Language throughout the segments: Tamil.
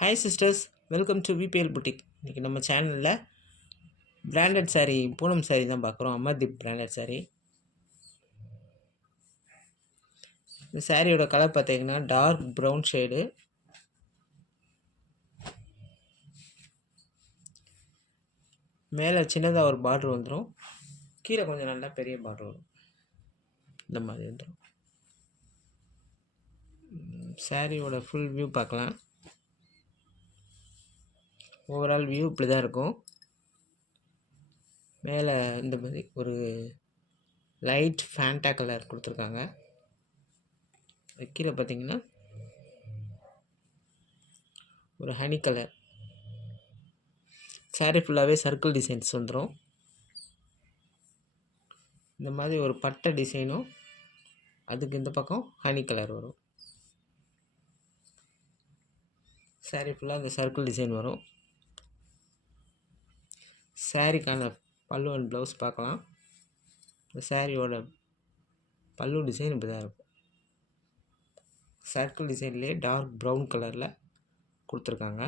Hi sisters welcome to VPL boutique இன்றைக்கி நம்ம சேனலில் பிராண்டட் சாரீ பூனம் சாரீ தான் பார்க்குறோம். அமர்தீப் பிராண்டட் சாரீ இந்த சாரியோட கலர் பார்த்தீங்கன்னா டார்க் ப்ரௌன் ஷேடு மேலே சின்னதாக ஒரு பார்டர் வந்துடும் கீழே கொஞ்சம் நல்லா பெரிய பார்டர் வரும். இந்த மாதிரி வந்துடும் சாரியோட ஃபுல் வியூ பார்க்கலாம். ஓவரால் வியூ இப்படி தான் இருக்கும். மேலே இந்த மாதிரி ஒரு லைட் ஃபேண்டா கலர் கொடுத்துருக்காங்க. கீழே பார்த்தீங்கன்னா ஒரு ஹனி கலர் saree ஃபுல்லாகவே சர்க்கிள் டிசைன்ஸ் வந்துடும் இந்த மாதிரி ஒரு பட்டை டிசைனும் அதுக்கு இந்த பக்கம் ஹனி கலர் வரும். Saree ஃபுல்லாக அந்த சர்க்கிள் டிசைன் வரும். சாரீக்கான பல்லு அண்ட் ப்ளவுஸ் பார்க்கலாம். இந்த சாரியோட பல்லு டிசைன் இப்படி தான் இருக்கும் சர்க்கிள் டிசைன்லேயே டார்க் ப்ரௌன் கலரில் கொடுத்துருக்காங்க.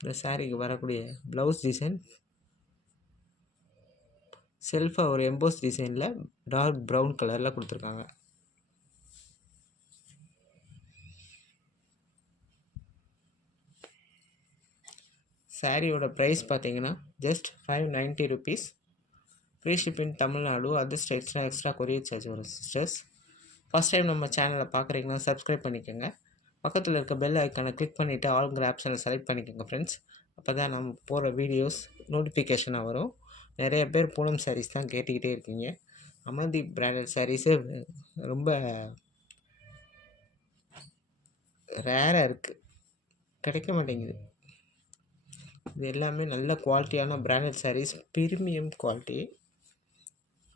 இந்த சாரிக்கு வரக்கூடிய ப்ளவுஸ் டிசைன் செல்ஃபாக ஒரு எம்போஸ் டிசைனில் டார்க் ப்ரௌன் கலரில் கொடுத்துருக்காங்க. சாரியோட ப்ரைஸ் பார்த்தீங்கன்னா just five ninety rupees free shipping Tamil Nadu அதர்ஸ்ட் extra extra courier charge வரும் சிஸ்டர்ஸ் ஃபஸ்ட் டைம் நம்ம சேனலை பார்க்குறீங்கன்னா சப்ஸ்கிரைப் பண்ணிக்கோங்க. பக்கத்தில் இருக்க பெல் ஐக்கானை கிளிக் பண்ணிவிட்டு ஆளுங்கிற ஆப்ஷனை செலக்ட் பண்ணிக்கோங்க ஃப்ரெண்ட்ஸ் அப்போ தான் நம்ம போகிற வீடியோஸ் நோட்டிஃபிகேஷனாக வரும். நிறைய பேர் பூனம் சாரீஸ் தான் கேட்டுக்கிட்டே இருக்கீங்க. அமந்தி பிராண்டட் சாரீஸு ரொம்ப ரேராக இருக்குது கிடைக்க மாட்டேங்குது. இது எல்லாமே நல்ல குவாலிட்டியான பிராண்டட் சாரீஸ் ப்ரீமியம் குவாலிட்டி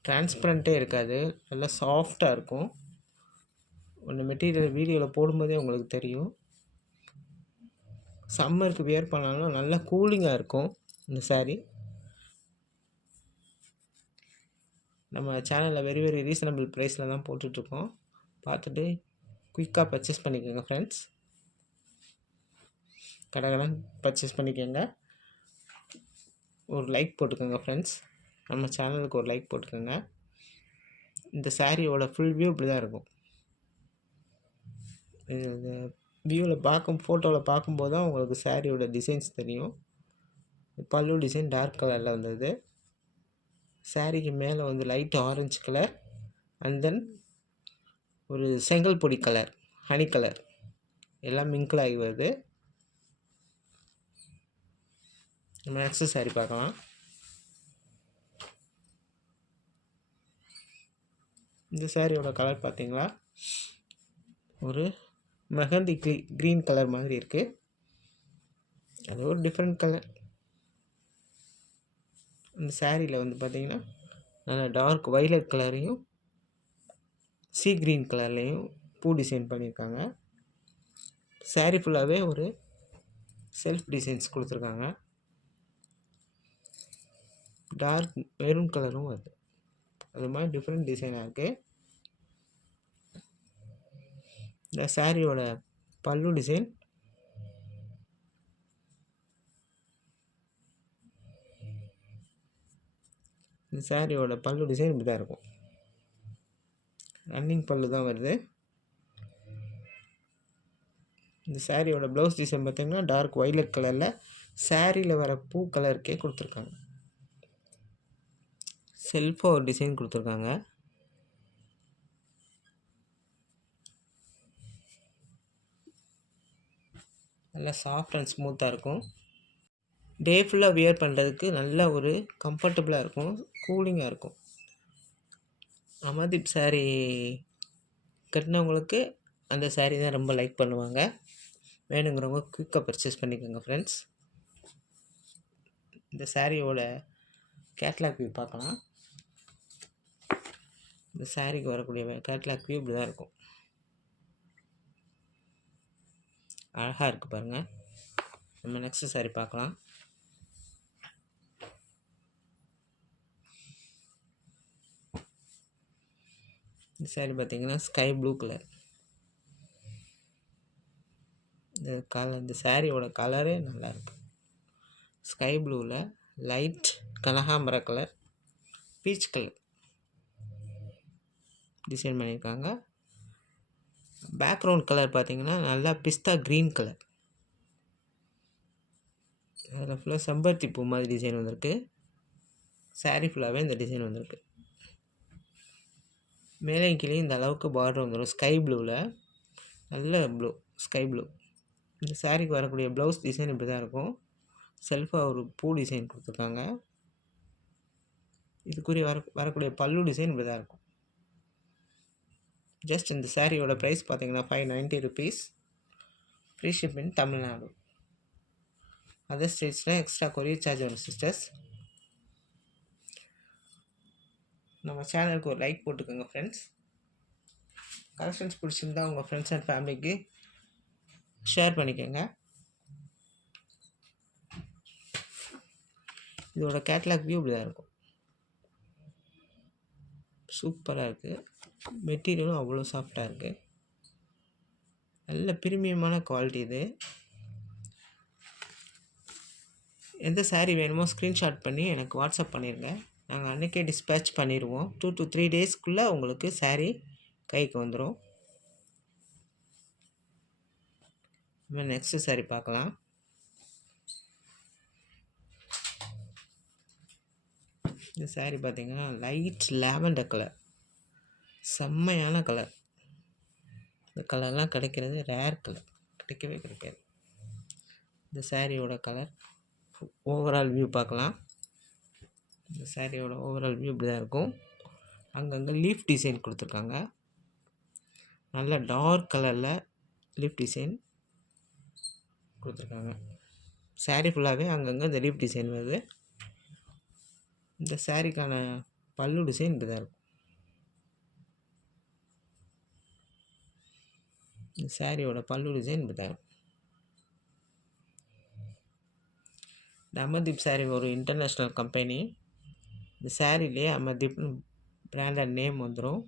டிரான்ஸ்பரண்ட்டே இருக்காது. நல்லா சாஃப்டாக இருக்கும். ஒன்று மெட்டீரியல் வீடியோவில் போடும்போதே உங்களுக்கு தெரியும். சம்மருக்கு வியர் பண்ணாலும் நல்லா கூலிங்காக இருக்கும் இந்த சாரீ நம்ம சேனலில் வெரி வெரி ரீசனபிள் ப்ரைஸில் தான் போட்டுட்ருக்கோம். பார்த்துட்டு குயிக்காக பர்ச்சேஸ் பண்ணிக்கோங்க ஃப்ரெண்ட்ஸ் கடகடன் பர்ச்சேஸ் பண்ணிக்கோங்க. ஒரு லைக் போட்டுக்கோங்க ஃப்ரெண்ட்ஸ் நம்ம சேனலுக்கு ஒரு லைக் போட்டுக்கோங்க. இந்த சாரியோட ஃபுல் வியூ இப்படி தான் இருக்கும். இந்த வியூவில் பார்க்கும் ஃபோட்டோவில் பார்க்கும்போது தான் உங்களுக்கு சாரியோட டிசைன்ஸ் தெரியும். பல்லு டிசைன் டார்க் கலரில் வந்தது. சாரிக்கு மேலே வந்து light orange colour and then ஒரு செங்கல் பொடி கலர் ஹனி கலர் எல்லாம் மிங்கிள் ஆகி வருது. நம்ம நெக்ஸ்ட் சாரி பார்க்கலாம். இந்த சாரியோட கலர் பார்த்தீங்களா? ஒரு மெஹந்தி க்ளீ க்ரீன் கலர் மாதிரி இருக்குது அது ஒரு டிஃப்ரெண்ட் கலர் இந்த சாரியில் வந்து பார்த்தீங்கன்னா நல்லா டார்க் வைலட் கலரையும் சீ க்ரீன் கலர்லேயும் பூ டிசைன் பண்ணியிருக்காங்க. சாரி ஃபுல்லாகவே ஒரு செல்ஃப் டிசைன்ஸ் கொடுத்துருக்காங்க. டார்க் மெரூன் கலரும் வருது. அது மாதிரி டிஃப்ரெண்ட் டிசைனாக இருக்குது இந்த சாரியோட பல்லு டிசைன் இந்த சாரியோட பல்லு டிசைன் இப்படி தான் இருக்கும். ரன்னிங் பல்லு தான் வருது. இந்த சாரியோட ப்ளவுஸ் டிசைன் பார்த்திங்கன்னா டார்க் ஒயிலட் கலரில் சாரியில் வர பூ கலருக்கே கொடுத்துருக்காங்க. செல்ஃபாக ஒரு டிசைன் கொடுத்துருக்காங்க. நல்லா சாஃப்ட் அண்ட் ஸ்மூத்தாக இருக்கும். டே ஃபுல்லாக வியர் பண்ணுறதுக்கு நல்ல ஒரு கம்ஃபர்டபுளாக இருக்கும். கூலிங்காக இருக்கும். அமர்தீப் சாரீ கட்டினவங்களுக்கு அந்த சாரீ தான் ரொம்ப லைக் பண்ணுவாங்க. வேணுங்கிறவங்க குயிக்காக பர்ச்சேஸ் பண்ணிக்கோங்க ஃப்ரெண்ட்ஸ் இந்த சாரியோட கேட்லாக் வியூ பார்க்கலாம். இந்த சாரிக்கு வரக்கூடிய கேட்லாக் வியூ இப்படி தான் இருக்கும். அழகாக இருக்குது பாருங்கள் நம்ம நெக்ஸ்ட் சாரி பார்க்கலாம். இந்த சாரி பார்த்தீங்கன்னா ஸ்கை ப்ளூ கலர் இந்த கலர் இந்த சாரியோட கலரே நல்லாயிருக்கு ஸ்கை ப்ளூவில் லைட் கனகாம்பர கலர் பீச் கலர் டிசைன் பண்ணியிருக்காங்க. பேக்ரவுண்ட் கலர் பார்த்திங்கன்னா நல்லா பிஸ்தா க்ரீன் கலர். அதில் ஃபுல்லாக செம்பருத்தி பூ மாதிரி டிசைன் வந்திருக்கு. சாரீ ஃபுல்லாகவே இந்த டிசைன் வந்திருக்கு. மேலே கீழே இந்த அளவுக்கு பார்டர் வந்துடும் ஸ்கை ப்ளூவில் நல்ல ப்ளூ ஸ்கை ப்ளூ இந்த சாரீக்கு வரக்கூடிய ப்ளவுஸ் டிசைன் இப்படி தான் இருக்கும் செல்ஃபாக ஒரு பூ டிசைன் கொடுத்துருக்காங்க. இதுக்குரிய வர வரக்கூடிய பல்லு டிசைன் இப்படி தான் இருக்கும். ஜஸ்ட் இந்த சாரியோட ப்ரைஸ் பார்த்தீங்கன்னா five ninety rupees free shipping Tamil Nadu other ஸ்டேட்ஸில் extra courier charge வரும் சிஸ்டர்ஸ் நம்ம சேனலுக்கு ஒரு லைக் போட்டுக்கோங்க ஃப்ரெண்ட்ஸ் கலெக்ஷன்ஸ் பிடிச்சிருந்தா உங்கள் ஃப்ரெண்ட்ஸ் அண்ட் ஃபேமிலிக்கு ஷேர் பண்ணிக்கோங்க. இதோட கேட்லாக் வியூ இப்படி தான் இருக்கும். சூப்பராக இருக்குது மெட்டீரியலும் அவ்வளோ சாஃப்டாக இருக்குது நல்ல பிரீமியமான குவாலிட்டி இது. எந்த சாரீ வேணுமோ ஸ்க்ரீன்ஷாட் பண்ணி எனக்கு வாட்ஸ்அப் பண்ணிடுங்க நாங்கள் அன்றைக்கே டிஸ்பேச் பண்ணிடுவோம் டூ டு த்ரீ டேஸ்க்குள்ளே உங்களுக்கு சாரீ கைக்கு வந்துடும் நம்ம நெக்ஸ்ட்டு சாரீ பார்க்கலாம். இந்த சாரீ பார்த்தீங்கன்னா லைட் லேவண்டர் கலர் செம்மையான கலர் இந்த கலர்லாம் கிடைக்கிறது ரேர் கலர் கிடைக்கவே கிடைக்காது. இந்த சாரியோட கலர் ஓவரால் வியூ பார்க்கலாம். இந்த சாரியோட ஓவரால் வியூ இப்படி தான் இருக்கும். அங்கங்கே லீஃப் டிசைன் கொடுத்துருக்காங்க. நல்ல டார்க் கலரில் லீஃப் டிசைன் கொடுத்துருக்காங்க. saree ஃபுல்லாகவே அங்கங்கே இந்த லீஃப் டிசைன் வருது. இந்த சாரிக்கான பல்லு டிசைன் இப்படி தான் இருக்கும். இந்த சாரியோட பல்லு டிசைன் இப்படி தான் இந்த அமர்தீப் சாரி ஒரு இன்டர்நேஷ்னல் கம்பெனி இந்த சாரிலே அமர்தீப்னு பிராண்டட் நேம் வந்துடும்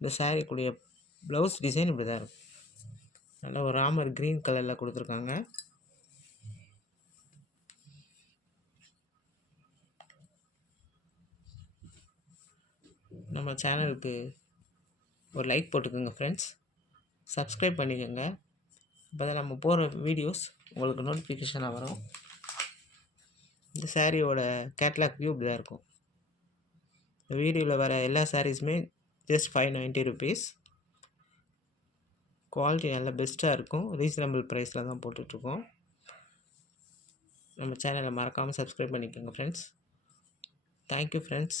இந்த சாரிக்குடைய ப்ளவுஸ் டிசைன் இப்படி தான் இருக்கும். நல்ல ஒரு ராமர் க்ரீன் கலரில் கொடுத்துருக்காங்க. நம்ம சேனலுக்கு ஒரு லைக் போட்டுக்கோங்க ஃப்ரெண்ட்ஸ் சப்ஸ்கிரைப் பண்ணிக்கோங்க. அப்போ தான் நம்ம போகிற வீடியோஸ் உங்களுக்கு நோட்டிஃபிகேஷனாக வரும். இந்த சாரியோட கேட்லாக் வியூ இப்படி தான் இருக்கும். இந்த வீடியோவில் வர எல்லா சாரீஸுமே just five ninety rupees quality நல்லா பெஸ்ட்டாக இருக்கும். ரீசனபிள் ப்ரைஸில் தான் போட்டுட்ருக்கோம். நம்ம சேனலை மறக்காமல் சப்ஸ்கிரைப் பண்ணிக்கோங்க friends thank you friends